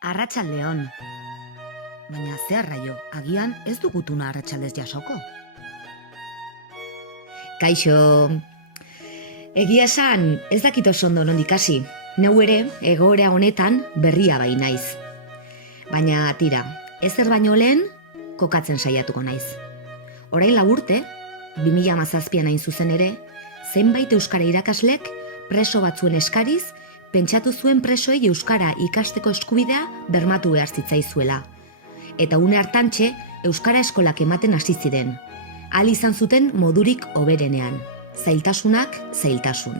Arratsaldeon. Baina ze arraio, agian ez dugutuna arratsaldez jasoko. Kaixo. Egia esan, ez dakit oso ondo nondik hasi. Neu ere, egoera honetan berria bai naiz. Baina tira, ezer baino lehen kokatzen saiatuko naiz. Orain laburte, 2017an hain zuzen ere, zenbait euskara irakaslek preso batzuen eskariz, pentsatu zuen presoei euskara ikasteko eskubidea bermatu behar zitzaizuela. Eta une hartantxe, euskara eskolak ematen hasi ziren. Ahal izan zuten modurik hoberenean. Zailtasunak, zailtasun.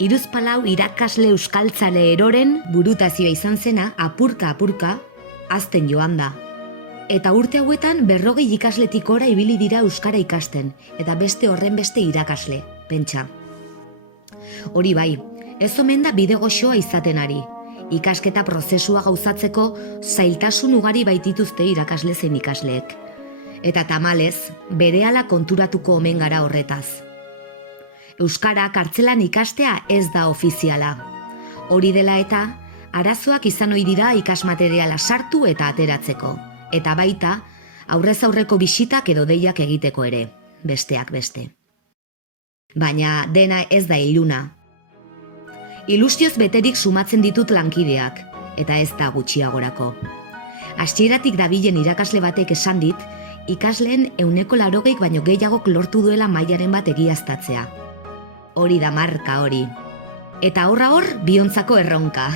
Hiruzpalau irakasle euskaltzale eroren burutazioa izan zena apurka-apurka hazten joan da. Eta urte hauetan 40 ikasletik gora ibili dira euskara ikasten, eta beste horren beste irakasle, pentsa. Hori bai, ez omen da bide goxoa izaten ari. Ikasketa prozesua gauzatzeko zailtasun ugari baitituzte irakasle zein ikasleek. Eta tamalez, berehala konturatuko omen gara horretaz. Euskara kartzelan ikastea ez da ofiziala. Hori dela eta, arazoak izan ohi dira ikasmateriala sartu eta ateratzeko. Eta baita, aurrez aurreko bisitak edo deiak egiteko ere, besteak beste. Baina dena ez da iluna. Ilustioz beterik sumatzen ditut lankideak, eta ez da gutxiagorako. Hasieratik dabilen irakasle batek esan dit, ikasleen 80% baino gehiagok lortu duela mailaren bat egiaztatzea. Hori da marka hori. Eta horra hor, biontzako erronka.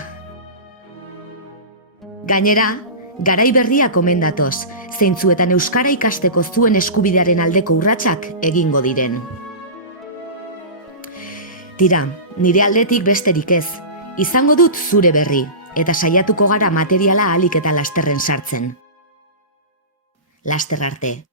Gainera, garai berriak omen datoz, zeintzuetan euskara ikasteko zuen eskubidearen aldeko urratsak egingo diren. Tira, nire aldetik besterik ez, izango dut zure berri, eta saiatuko gara materiala ahalik eta lasterren sartzen. Laster arte.